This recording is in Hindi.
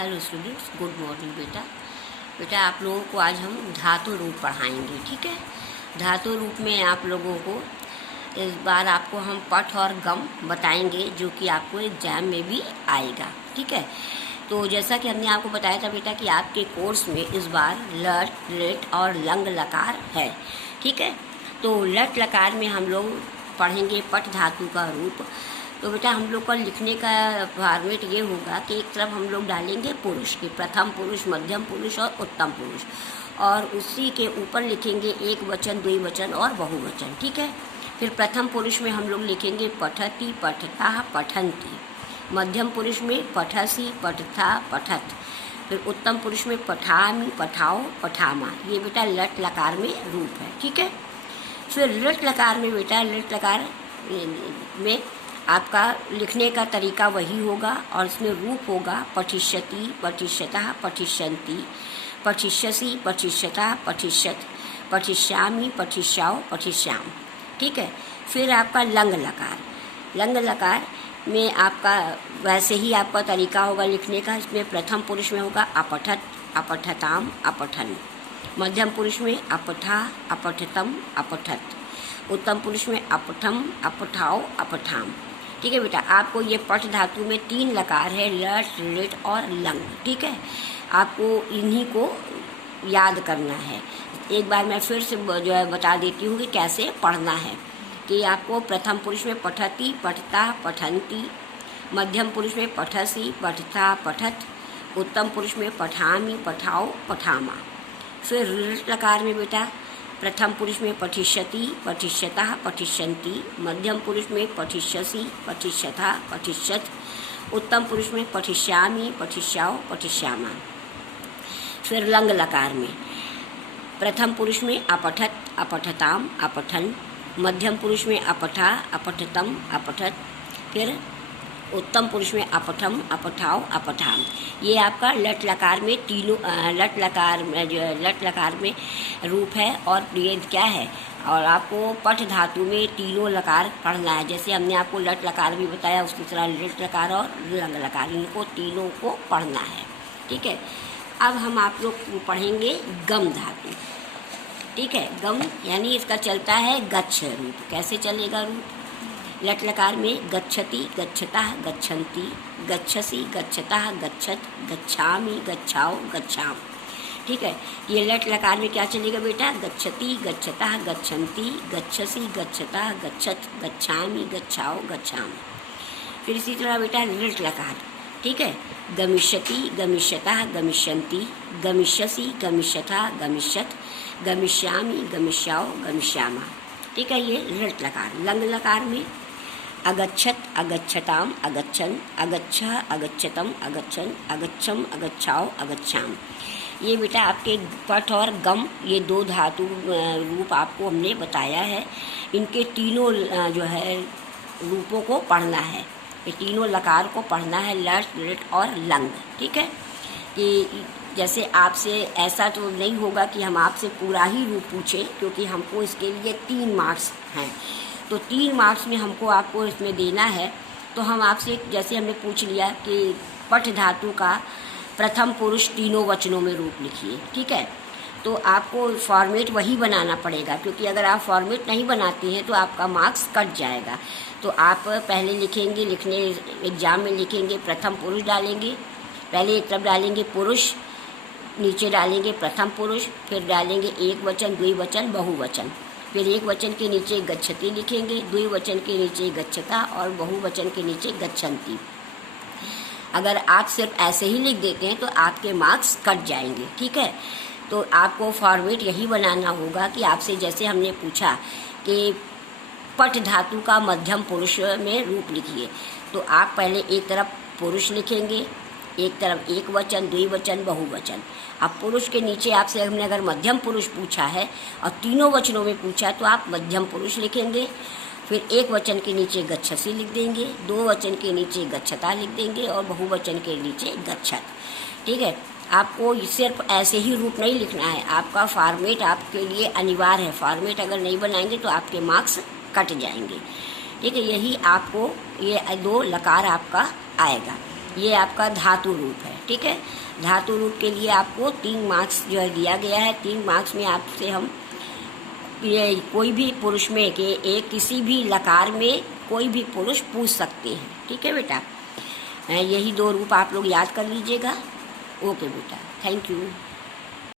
हेलो स्टूडेंट्स, गुड मॉर्निंग बेटा। बेटा आप लोगों को आज हम धातु रूप पढ़ाएंगे, ठीक है। धातु रूप में आप लोगों को इस बार आपको हम पठ और गम बताएंगे, जो कि आपको एग्जाम में भी आएगा, ठीक है। तो जैसा कि हमने आपको बताया था बेटा कि आपके कोर्स में इस बार लट, लिट और लंग लकार है, ठीक है। तो लट लकार में हम लोग पढ़ेंगे पठ धातु का रूप। तो बेटा हम लोग का लिखने का फॉर्मेट ये होगा कि एक तरफ हम लोग डालेंगे पुरुष के, प्रथम पुरुष, मध्यम पुरुष और उत्तम पुरुष, और उसी के ऊपर लिखेंगे एक वचन, द्विवचन और बहुवचन, ठीक है। फिर प्रथम पुरुष में हम लोग लिखेंगे पठति, पठता, पठन्ति। मध्यम पुरुष में पठसी, पठथा, पठत। फिर उत्तम पुरुष में पठामी, पठाओ, पठामा। ये बेटा लट लकार में रूप है, ठीक है। फिर लट लकार में बेटा लट लकार में आपका लिखने का तरीका वही होगा, और इसमें रूप होगा पठिष्यति, पठिष्यतः, पठिष्यन्ति, पठिष्यसि, पठिष्यता, पठिष्यत, पठिष्यामि, पठिष्याओ, पठिष्याम, ठीक है। फिर आपका लंग लकार, लंग लकार में आपका वैसे ही आपका तरीका होगा लिखने का। इसमें प्रथम पुरुष में होगा अपठत, अपठताम, अपठन। मध्यम पुरुष में अपठा, अपठतम, अपठत। उत्तम पुरुष में अपठम, अपठाओ, अपठाम, ठीक है बेटा। आपको ये पठ धातु में 3 लकार है, लट, लिट और लंग, ठीक है। आपको इन्हीं को याद करना है। एक बार मैं फिर से जो है बता देती हूँ कि कैसे पढ़ना है। कि आपको प्रथम पुरुष में पठति, पठता, पठन्ति। मध्यम पुरुष में पठसी, पठता, पठत। उत्तम पुरुष में पठामी, पठाओ, पठामा। फिर लिट लकार में बेटा प्रथम पुरुष में पठिष्यति, पठिष्यतः, पठिष्यन्ति। मध्यम पुरुष में पठिष्यसि, पठिष्यथा, पठिष्यत। उत्तम पुरुष में पठिष्यामि, पठिष्याओ, पठिष्यामा। फिर लंग लकार में प्रथम पुरुष में अपठत, अपठताम, अपठन। मध्यम पुरुष में अपठा, अपठतम, अपठत। फिर उत्तम पुरुष में अपठम, अपठाओ, अपठाम। ये आपका लट लकार में तीनों लट लकार में जो है लट लकार में रूप है, और ये क्या है, और आपको पठ धातु में तीनों लकार पढ़ना है। जैसे हमने आपको लट लकार भी बताया, उसी तरह लिट लकार और लंग लकार, इनको तीनों को पढ़ना है, ठीक है। अब हम आप लोग पढ़ेंगे गम धातु, ठीक है। गम यानी इसका चलता है गच्छ रूप। कैसे चलेगा रूप? लट लकार में गच्छति, गच्छतः, गच्छन्ति, गच्छसि, गच्छतः, गच्छत, गच्छामि, गच्छाओ, गच्छाम, ठीक है। ये लट लकार में क्या चलेगा बेटा? गच्छति, गच्छतः, गच्छन्ति, गच्छसि, गच्छतः, गच्छत, गच्छामि, गच्छाओ, गच्छाम। फिर इसी तरह बेटा लिट लकार, ठीक है। गमिष्यति, गमिष्यतः, गमिष्यन्ति, गमिष्यसि, गमिष्यथा, गमिष्यत, गमिष्यामि, गमिष्याओ, गमिष्यामा, ठीक है। ये लिट लकार। लंग लकार में अगच्छत, अगच्छताम, अगच्छन, अगच्छ, अगच्छतम, अगच्छन, अगच्छम, अगच्छाओ, अगच्छाम। ये बेटा आपके पठ और गम, ये 2 धातु रूप आपको हमने बताया है। इनके तीनों जो है रूपों को पढ़ना है। ये तीनों लकार को पढ़ना है, लट, लिट और लंग, ठीक है। कि जैसे आपसे ऐसा तो नहीं होगा कि हम आपसे पूरा ही रूप पूछें, क्योंकि हमको इसके लिए 3 मार्क्स हैं। तो 3 मार्क्स में हमको आपको इसमें देना है। तो हम आपसे जैसे हमने पूछ लिया कि पठ धातु का प्रथम पुरुष तीनों वचनों में रूप लिखिए, ठीक है। तो आपको फॉर्मेट वही बनाना पड़ेगा, क्योंकि अगर आप फॉर्मेट नहीं बनाते हैं तो आपका मार्क्स कट जाएगा। तो आप पहले लिखेंगे, लिखने एग्जाम में लिखेंगे प्रथम पुरुष डालेंगे, पहले एक तरफ डालेंगे पुरुष, नीचे डालेंगे प्रथम पुरुष, फिर डालेंगे एक वचन, द्विवचन, बहुवचन। फिर एक वचन के नीचे गच्छति लिखेंगे, द्विवचन के नीचे गच्छता और बहुवचन के नीचे गच्छन्ति। अगर आप सिर्फ ऐसे ही लिख देते हैं तो आपके मार्क्स कट जाएंगे, ठीक है। तो आपको फॉर्मेट यही बनाना होगा कि आपसे जैसे हमने पूछा कि पठ धातु का मध्यम पुरुष में रूप लिखिए, तो आप पहले एक तरफ पुरुष लिखेंगे, एक तरफ एक वचन, द्विवचन, बहुवचन। अब पुरुष के नीचे आपसे हमने अगर मध्यम पुरुष पूछा है और तीनों वचनों में पूछा, तो आप मध्यम पुरुष लिखेंगे। फिर एक वचन के नीचे गच्छसि लिख देंगे, 2 वचन के नीचे गच्छता लिख देंगे और बहुवचन के नीचे गच्छत, ठीक है। आपको सिर्फ ऐसे ही रूप नहीं लिखना है, आपका फॉर्मेट आपके लिए अनिवार्य है। फॉर्मेट अगर नहीं बनाएंगे तो आपके मार्क्स कट जाएंगे, ठीक है। यही आपको ये 2 लकार आपका आएगा। ये आपका धातु रूप है। ठीक है। धातु रूप के लिए आपको 3 मार्क्स जो है दिया गया है। 3 मार्क्स में आपसे हम ये कोई भी पुरुष में के एक किसी भी लकार में कोई भी पुरुष पूछ सकते हैं, ठीक है बेटा। यही 2 रूप आप लोग याद कर लीजिएगा। ओके बेटा, थैंक यू।